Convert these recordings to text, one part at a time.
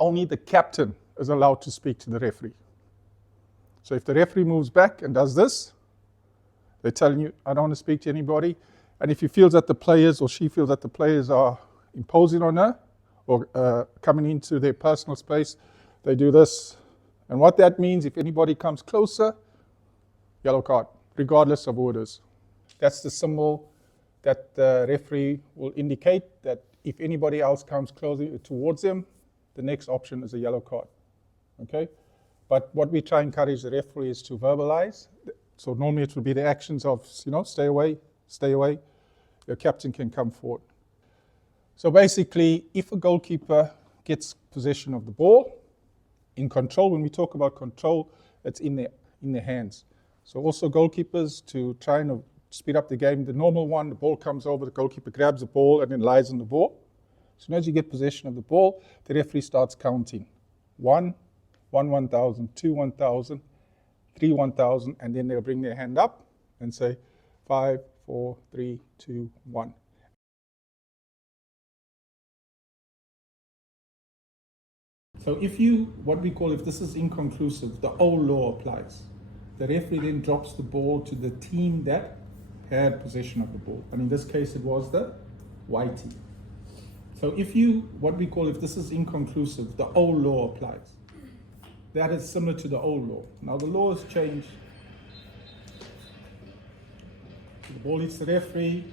only the captain is allowed to speak to the referee. So if the referee moves back and does this, they're telling you, I don't want to speak to anybody. And if he feels that the players, or she feels that the players are imposing on her or coming into their personal space, they do this. And what that means, if anybody comes closer, yellow card, regardless of who it is. That's the symbol that the referee will indicate that if anybody else comes closer towards them, the next option is a yellow card. Okay? But what we try and encourage the referee is to verbalize. So normally it would be the actions of, stay away, stay away. Your captain can come forward. So basically, if a goalkeeper gets possession of the ball, in control, when we talk about control, it's in their hands. So also goalkeepers, to try and speed up the game, the normal one, the ball comes over, the goalkeeper grabs the ball and then lies on the ball. As soon as you get possession of the ball, the referee starts counting. 1, 1,000, 2, 1,000, 3, 1,000, and then they'll bring their hand up and say 5, 4, 3, 2, 1. So if this is inconclusive, the old law applies. The referee then drops the ball to the team that had possession of the ball. And in this case, it was the white team. So if this is inconclusive, the old law applies. That is similar to the old law. Now the law has changed. The ball hits the referee.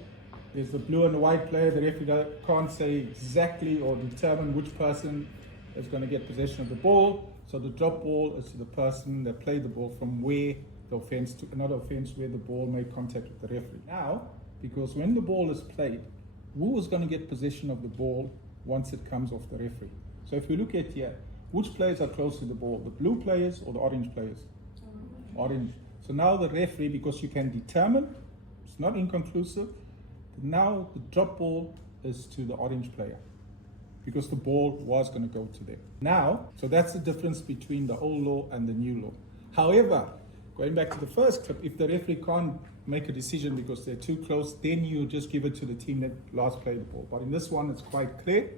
There's the blue and the white player. The referee can't say exactly or determine which person is going to get possession of the ball. So the drop ball is to the person that played the ball from where the offense to another offense where the ball made contact with the referee. Now, because when the ball is played, who is going to get possession of the ball once it comes off the referee? So if we look at here, which players are close to the ball? The blue players or the orange players? Orange. So now the referee, because you can determine, it's not inconclusive, now the drop ball is to the orange player, because the ball was going to go to them. Now, so that's the difference between the old law and the new law. However, going back to the first clip, if the referee can't make a decision because they're too close, then you just give it to the team that last played the ball. But in this one, it's quite clear.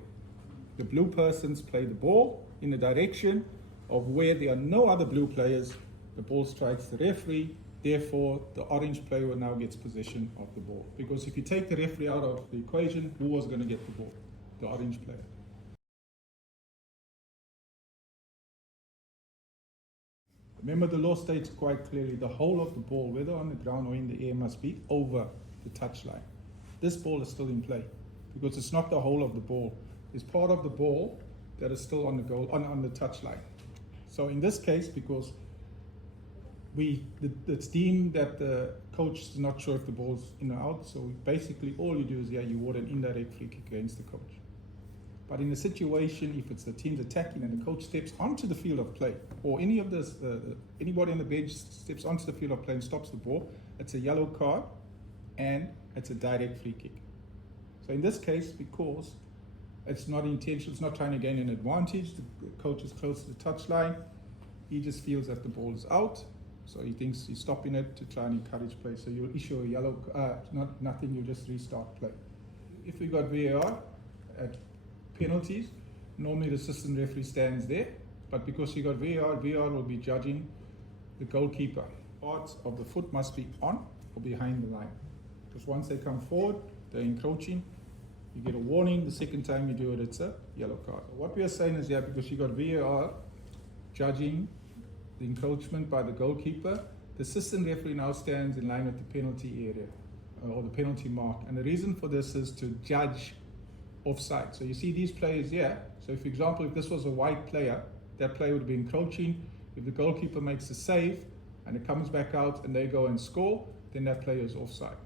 The blue persons play the ball in the direction of where there are no other blue players. The ball strikes the referee. Therefore, the orange player now gets possession of the ball. Because if you take the referee out of the equation, who was going to get the ball? The orange player. Remember, the law states quite clearly the whole of the ball, whether on the ground or in the air, must be over the touchline. This ball is still in play because it's not the whole of the ball. It's part of the ball that is still on the goal, on the touchline. So in this case, because it's deemed that the coach is not sure if the ball's in or out, so basically all you do is you award an indirect free kick against the coach. But in a situation, if it's the team's attacking and the coach steps onto the field of play, or anybody on the bench steps onto the field of play and stops the ball, it's a yellow card and it's a direct free kick. So in this case, because it's not intentional, it's not trying to gain an advantage, the coach is close to the touchline, he just feels that the ball is out, so he thinks he's stopping it to try and encourage play. So you'll issue a yellow, nothing, you'll just restart play. If we got VAR at penalties, normally the assistant referee stands there, but because you got VAR will be judging the goalkeeper. Parts of the foot must be on or behind the line, because once they come forward, they're encroaching. You get a warning. The second time you do it, it's a yellow card. What we are saying is, because you got VAR judging the encroachment by the goalkeeper, the assistant referee now stands in line with the penalty area or the penalty mark, and the reason for this is to judge offside. So you see these players here. So for example, if this was a white player, that player would be encroaching. If the goalkeeper makes a save and it comes back out and they go and score, then that player is offside.